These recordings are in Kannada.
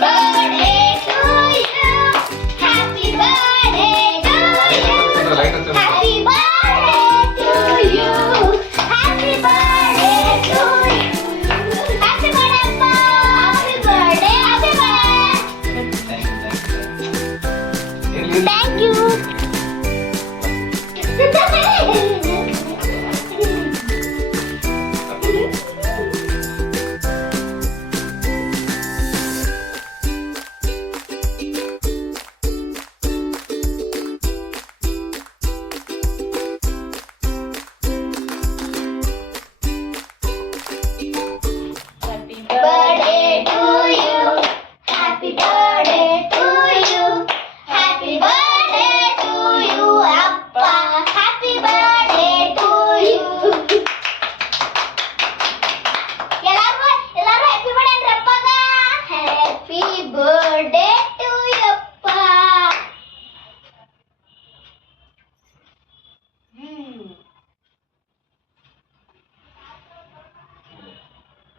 birthday.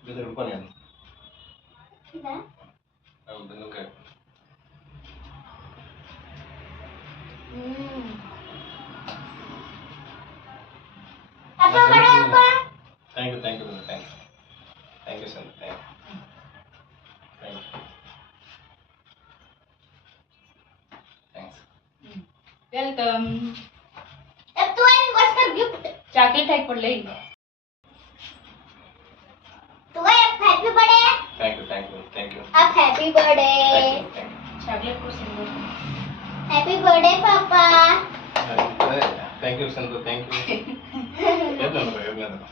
Betul lupa nih. Tidak. Aku bentuk kayak. Hmm. Apa pada apa? Thank you, thank you, thank you, thank you, sir, thank you, thank you. Thanks. Welcome. अब तो एक बस कर गिफ्ट जाके टाइप पड़ लेगी you thank you thank you up happy birthday thank you thank you chocolate ಕೊಡ್ಸಿದ್ರು happy birthday ಪಾಪ thank you Santu thank you ಎದ್ನಂದ್ರೆ ಎದ್ನಂದ್ರೆ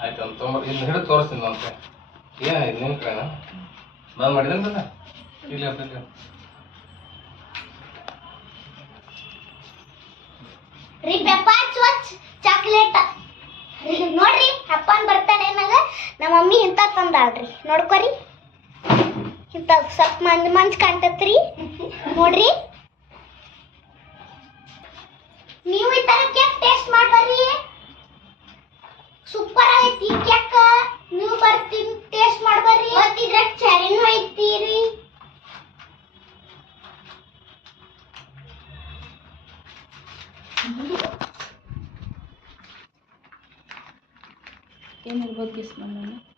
ಆಯ್ತು ಒಂದು ತೊಂಬತ್ತು ಇನ್ನು ಹಿಡಿದು ತೋರಿಸ್ತೀನಿ ಅಂತ ಏನ ಇದು ನಿಮ್ಮ ಕಡೆನಾ ನಾನು ಮಾಡಿದ್ದೇನೆ ಇಲ್ಲ ಇಲ್ಲ ರೀ ಬೆಪ್ಪ ಸ್ವಚ್ಛ ಚಾಕ್ಲೇಟ್ ರೀ ನೋಡ್ರಿ ಅಪ್ಪನ್ ಬರ್ತಾನೆ ಏನಾಗ ನಮ್ಮ ಮಮ್ಮಿ ಇಂಥ ತಂದಾಳ್ರಿ. ನೋಡ್ಕೊರಿ. ಇಂಥ ಸ್ವಲ್ಪ ಮಂಜ್ ಮಂಜ್ ಕಾಣ್ತತ್ರಿ. ನೋಡ್ರಿ. ನೀವು ಈ ತರ ಕೇಕ್ ಟೇಸ್ಟ್ ಮಾಡ್ಬರ್ರಿ. ಸೂಪರ್ ಆಗೈತಿ ಕೇಕ್ ನೀವು ಬರ್ತೀನಿ ಟೇಸ್ಟ್ ಮಾಡ್ಬರ್ರಿ. ಮತ್ತ್ ಇದ್ರಾಗ ಚೆರಿನೂ ಐತಿರಿ ಏನಿರ್ಬೋದು ಗಿಸ್ ಏನಪ್ಪ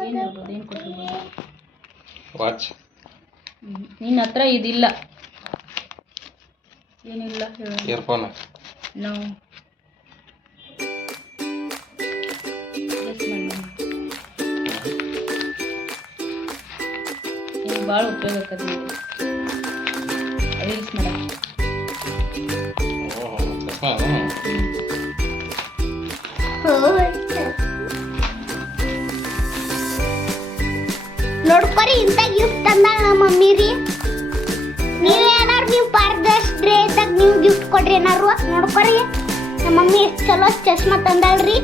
ಏನಿರ್ಬೋದು ಏನು ಕೊಟ್ಟಿರ್ಬೋದು ವಾಚ್. ನಿನ್ನ ಹತ್ರ ಇದಿಲ್ಲ. ಏನಿಲ್ಲ ಇಯರ್ಫೋನ್ ಇದು ಭಾಳ ಉಪಯೋಗ ಆಕತಿ ರೀಲ್ಸ್ ಮಾಡಕ್ಕೆ ನೋಡ್ಕೊರಿ ಇಂತ ಗಿಫ್ಟ್ ತಂದಾಳ ನಮ್ಮ ಮಮ್ಮಿ ರೀ ಏನಾರು ನೀವು ಪಾರ್ದರ್ಸ್ ಡೇ ಇದ್ದಾಗ ನೀವು ಗಿಫ್ಟ್ ಕೊಡ್ರಿ ಏನಾರು. ನೋಡ್ಕೊರಿ. ನಮ್ಮ ಮಮ್ಮಿ ಎಷ್ಟು ಚಲೋ ಚಶ್ಮಾ ತಂದಾಳ್ರಿ.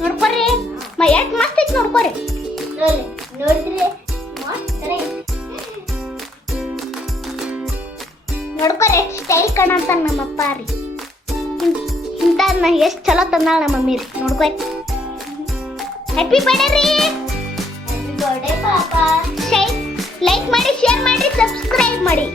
ನೋಡ್ಕೊರಿ. ಮ, ಎಷ್ಟು ಮಸ್ತ್ ಐತಿ ನೋಡ್ಕೊರಿ. ನೋಡಿ ನೋಡಿದ್ರಿ ಮಸ್ತ್ ನೋಡ್ಕೊಳ್ಳಿ ಸ್ಟೈಲ್ ಕಣ ಅಂತ ನಮ್ಮ ಅಪ್ಪ ರೀ ಇಂತ ಎಷ್ಟು ಚಲೋ ತಂದಾಳ ನಮ್ಮ ಮಮ್ಮಿ ರೀ ನೋಡ್ಕೊಳ್ಳಿ ಹ್ಯಾಪಿ ಬರ್ಡೇ ರೀ. ಬರ್ಡೇ ಪಾಪ. ಶೈ ಲೈಕ್ ಮಾಡಿ ಶೇರ್ ಮಾಡಿ ಸಬ್ಸ್ಕ್ರೈಬ್ ಮಾಡಿ.